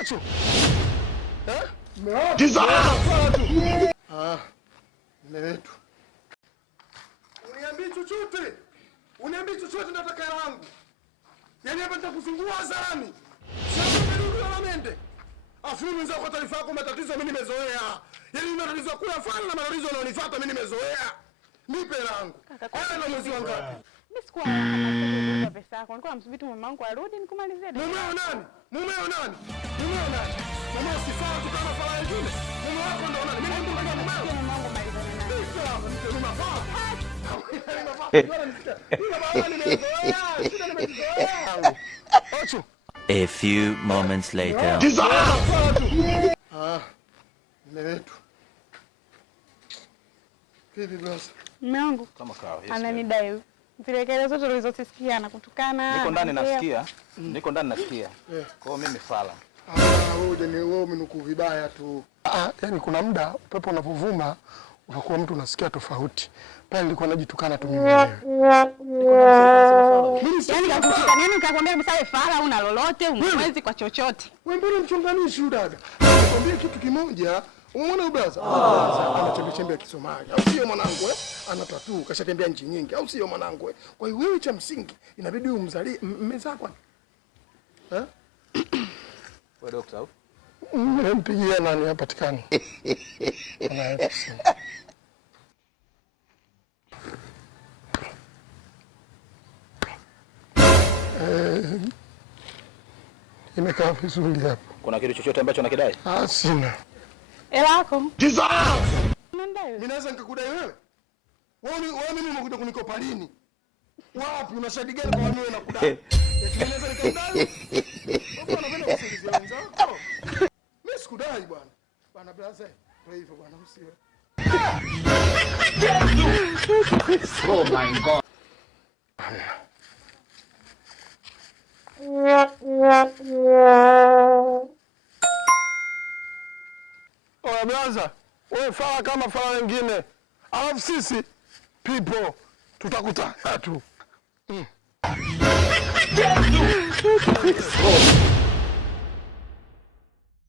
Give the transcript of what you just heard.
Ocho. Mmewetu. Uniambii chochote nataka yangu. Yaani hapa nitakuzungua hadharani. Sasa nirudi wala mende. Afu mimi nzao kwa taarifa yako matatizo mimi nimezoea. Yaani mimi matatizo ya kula fana na matatizo yanayonifuata mimi nimezoea. Nipe langu. Haya na mwezi wangu. Mimi sikuwa na pesa yako. Nilikuwa namsubiri tu mama wangu arudi nikumalizie. Mumeo nani? Mumeo nani? Mumeo nani? Mumeo sifaa tu kama fala nyingine. Mume wako ndo nani? Mimi ndo mumeo. Mama wangu malizana naye. Sasa mimi mafaa. A few moments later. Mume wangu ananidai zile kelele zote ulizosikia na kutukana. Niko ndani nasikia. Niko ndani nasikia. Kwa hiyo mimi fala. Wewe umenukuu vibaya tu. Yaani kuna muda upepo unapovuma unakuwa mtu unasikia tofauti. Pale nilikuwa najitukana tu mimi mwenyewe. Yaani kakutukana nini nikakwambia msale fala una lolote umwezi kwa chochote. Wewe mbona mchonganishi huyu dada? Nakwambia kitu kimoja. Umeona ubraza? Ana chembe ya Kisomali. Au sio mwanangu Ana tattoo kashatembea nchi nyingi. Au sio mwanangu Kwa hiyo wewe cha msingi inabidi umzalie mmezako. Wewe dokta au? Mpigia nani hapatikani? Imekaa vizuri hapo. Kuna kitu chochote ambacho nakidai? Sina. Hela yako. Ninaweza nikakudai wewe? Wewe mimi umekuja kunikopa lini? Wapi unashahidi gani kwa wewe nakudai? Ninaweza nikakudai? Wewe unapenda kusingizia wenzako? Mimi sikudai bwana. Bwana blaza, kwa hivyo bwana usiwe. Oh my God. Oya blaza, wewe fala kama fala wengine. Alafu sisi people tutakutana tu.